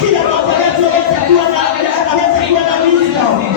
kila mmoja wetu aweze kuwa na wisdom.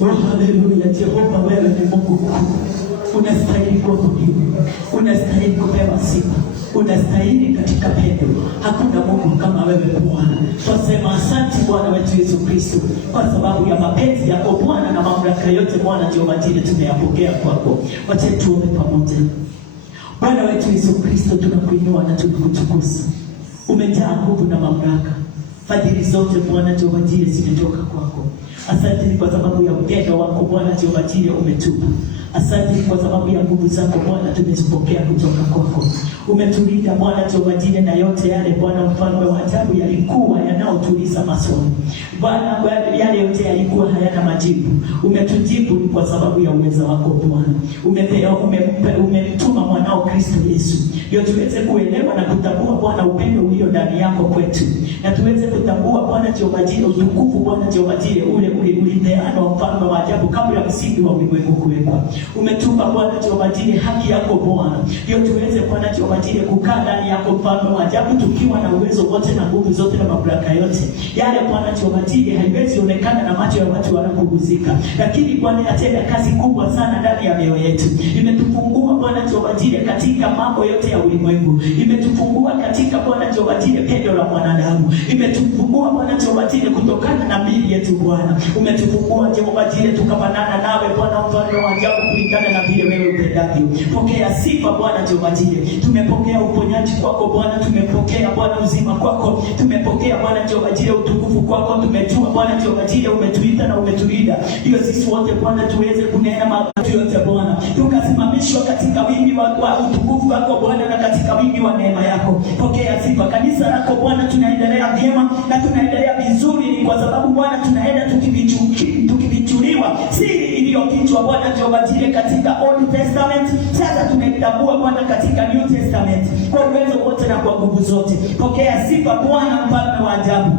Oh, haleluya. Jehova, wewe ni Mungu mkuu. Unastahili kuabudiwa, unastahili kupewa sifa, unastahili katika pendo. Hakuna Mungu kama wewe Bwana. Twasema asante Bwana wetu Yesu Kristo, kwa sababu ya mapenzi yako Bwana, na mamlaka yote Bwana Jehova Jire tumeyapokea kwako. Wacha tuombe pamoja. Bwana wetu Yesu Kristo, tunakuinua na tunakutukuza. Umejaa nguvu na mamlaka. Fadhili zote Bwana Jehova Jire zimetoka kwako. Asante kwa sababu ya upendo wako Bwana Jehova Jire umetupa. Asante kwa sababu ya nguvu zako Bwana tumezipokea kutoka kwako. Umetulinda Bwana Jehova Jire na yote yale Bwana mfalme wa ajabu yalikuwa yanaotuliza maswali. Bwana yale yote yalikuwa hayana majibu. Umetujibu kwa sababu ya uwezo wako Bwana. Umetuma mwanao Kristo Yesu. Ndio tuweze kuelewa na kutambua Bwana upendo ulio ndani yako kwetu. Na tuweze kutambua Bwana Jehova Jire utukufu Bwana Jehova Jire ule ulipeanwa mfalme wa ajabu kabla ya msingi wa ulimwengu kuwekwa. Umetupa Bwana Jehova Jire haki yako Bwana. Ndio tuweze Bwana Jehova Jire kukaa ndani yako mfalme wa ajabu, tukiwa na uwezo wote na nguvu zote na mamlaka yote. Yale Bwana Jehova Jire haiwezi onekana na macho ya watu wanapoguzika, lakini Bwana yatenda kazi kubwa sana ndani ya mioyo yetu. Imetufungua Bwana Jehova Jire katika mambo yote ya ulimwengu. Imetufungua katika Bwana Jehova Jire pendo la mwanadamu. Imetufungua Bwana Jehova Jire kutokana na mili yetu Bwana. Umetufungua Jehova Jire tukafanana nawe Bwana mfalme wa ajabu kulingana na vile wewe upendavyo. Pokea sifa Bwana Jehova Jire. Tumepokea uponyaji kwako Bwana, tumepokea Bwana uzima kwako, tumepokea Bwana Jehova Jire utukufu kwako. Tumejua Bwana Jehova Jire umetuita na umetulinda. Ndio sisi wote Bwana tuweze kunena mambo yote Bwana. Tukasimamishwa katika wingi wa utukufu wako Bwana na katika wingi wa neema yako. Pokea sifa. Kanisa lako Bwana tunaendelea vyema na tunaendelea vizuri kwa sababu Bwana tunaenda tukivichuliwa siri iliyofichwa Bwana Jehova Jire katika Old Testament. Sasa tunaitambua Bwana katika New Testament kwa uwezo wote na kwa nguvu zote. Pokea sifa Bwana mfalme wa ajabu.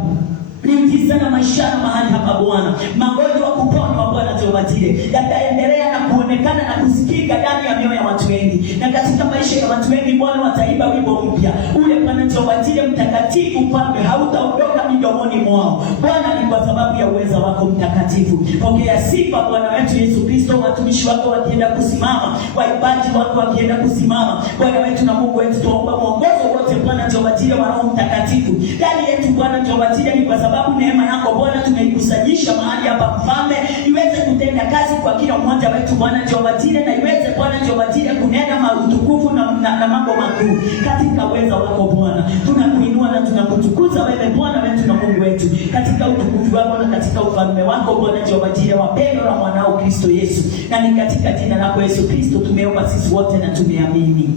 Niujiza na maisha na mahali hapa Bwana. Magonjwa kuponywa Bwana Jehova Jire yataendelea na kuonekana na kusikika ndani ya mioyo ya watu wengi. Na katika maisha ya watu wengi Bwana wataimba wimbo mpya. Ule Bwana Jehova Jire mtakatifu mfalme hautaondoka midomoni mwao. Bwana ni kwa sababu ya uwezo wako mtakatifu. Pokea sifa Bwana wetu Yesu Kristo. Watumishi wako wakienda kusimama, waibaji wako wakienda kusimama, Bwana wetu na Mungu wetu tuomba mwongozo wote Bwana Jehova Jire wa Roho Mtakatifu ndani yetu Bwana Jehova Jire. Ni kwa sababu neema yako Bwana tumeikusanyisha mahali hapa mfalme, iweze kutenda kazi kwa kila mmoja wetu Bwana Jehova Jire, na iweze Bwana Jehova Jire kunena mautukufu na mambo makuu katika uwezo wako Bwana. Tunakuinua na tunakutukuza wewe Bwana wetu na Mungu wetu katika utukufu wako na katika ufalme wako Bwana Jehova Jire wa pendo la mwanao Kristo Yesu. Na ni katika jina lako Yesu Kristo tumeomba sisi wote na tumeamini.